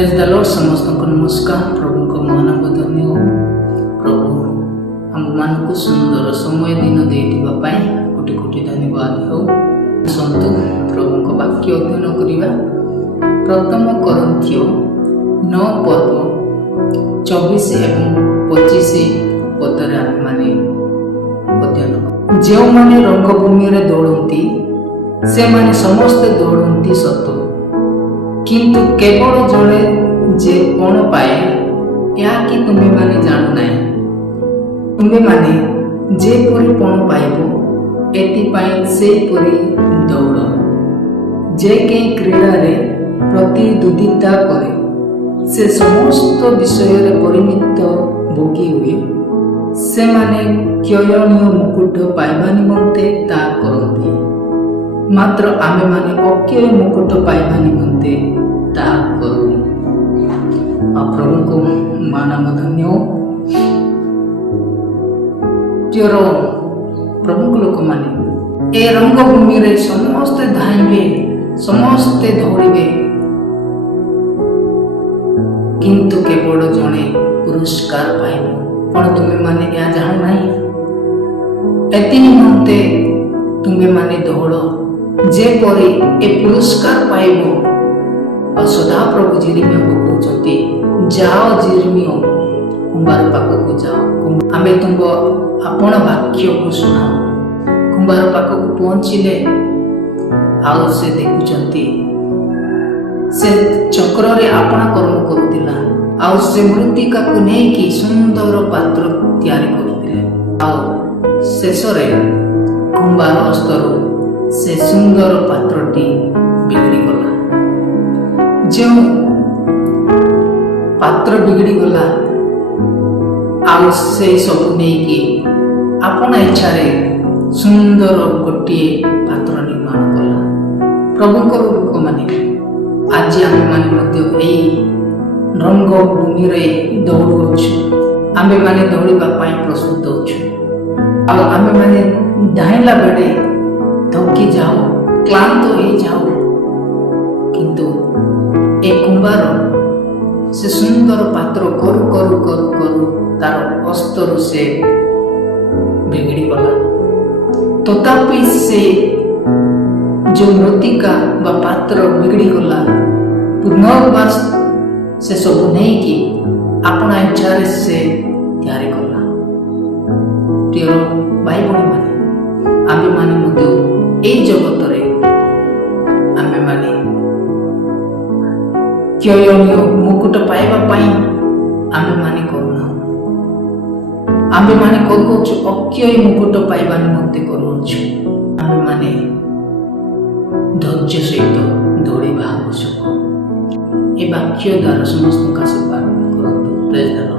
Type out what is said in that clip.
Praise the Lord. समस्त को नमस्कार। प्रभु को महानाम धन्य हो। प्रभु आम मान सुंदर समय दिन देवा कोटि कोटि धन्यवाद हो। सन्तु प्रभु को वाक्य अध्ययन करवा। प्रथम कोरिन्थियो 9 पर्व 24 एवं 25 पदरे आम माने अध्ययन। जो माने रंगभूमि रे दौड़ती से माने समस्ते दौड़ती सत, किंतु केवल जड़े जे पण पाए या कि तुम्हें माने जानु नाही। तुम्हें माने जे परी पण पाइबो एति पाई से परी दौड़। जे के क्रीड़ा रे प्रतिद्वंदिता करे से समस्त विषय रे परिमित भोगी हुए। से माने क्षयणीय मुकुट पाइबा निमंते ता करती, मात्र आमे माने अक्षय मुकुट पाइबा निमंते ता करू। प्रभु को मानव धन्य हो। प्रिय प्रभु लोक माने ए रंगभूमि रे समस्ते धाइबे, समस्ते दौड़े, किंतु केवल जने पुरस्कार पाइबो। कौन तुम्हें माने या जान नहीं? एति निमंते तुम्हें माने दौड़ जे परी ए पुरस्कार पाइबो। और सदा प्रभु जिरमिया को कहते, जाओ जिरमिया कुंभार पाखक जाओ। आमे तुम आपण वाक्य को सुनाओ। कुंभार पाखक पहुँचले आउ से देखुचंती से चक्र रे आपना कर्म करुतिला। आउ से मृत्तिका को नहीं कि सुंदर पात्र तैयारी करुतिले। आउ शेष रे कुंभार हस्तरू से सुंदर पात्रटी बिगड़ी गला। जो पात्र बिगड़ी गला आउ से सब नहीं कि आपण इच्छा रे सुंदर गोटे पात्र निर्माण कला। प्रभु को लोक माने आज आम माने रंगभूमि रे दौड़ुछु। आमे माने दौड़िबा पाई प्रस्तुत होछु। आमे माने धाइला बेले थकी जाओ, क्लांत हो जाओ, किंतु ए कुंभार से सुंदर पात्र करू करू करू करू तार अस्तर से बिगड़ी गला। तथापि से जो मृत्तिका बा पात्र बिगड़ी गला, पुनर्वास से सब नहीं कि अपना इच्छा से तैयारी कला। प्रिय भाई भणी माने आमे माने मध्य ए जगत रे आमे माने क्षयणीय मुकुट पाइबा पाई आमे माने करूना। आमे माने करूछु अक्षय मुकुट पाइबा निमंते करूछु। आमे माने धैर्य सहित दौड़िबा आवश्यक। ए वाक्य द्वारा समस्त का सेवा करंतु।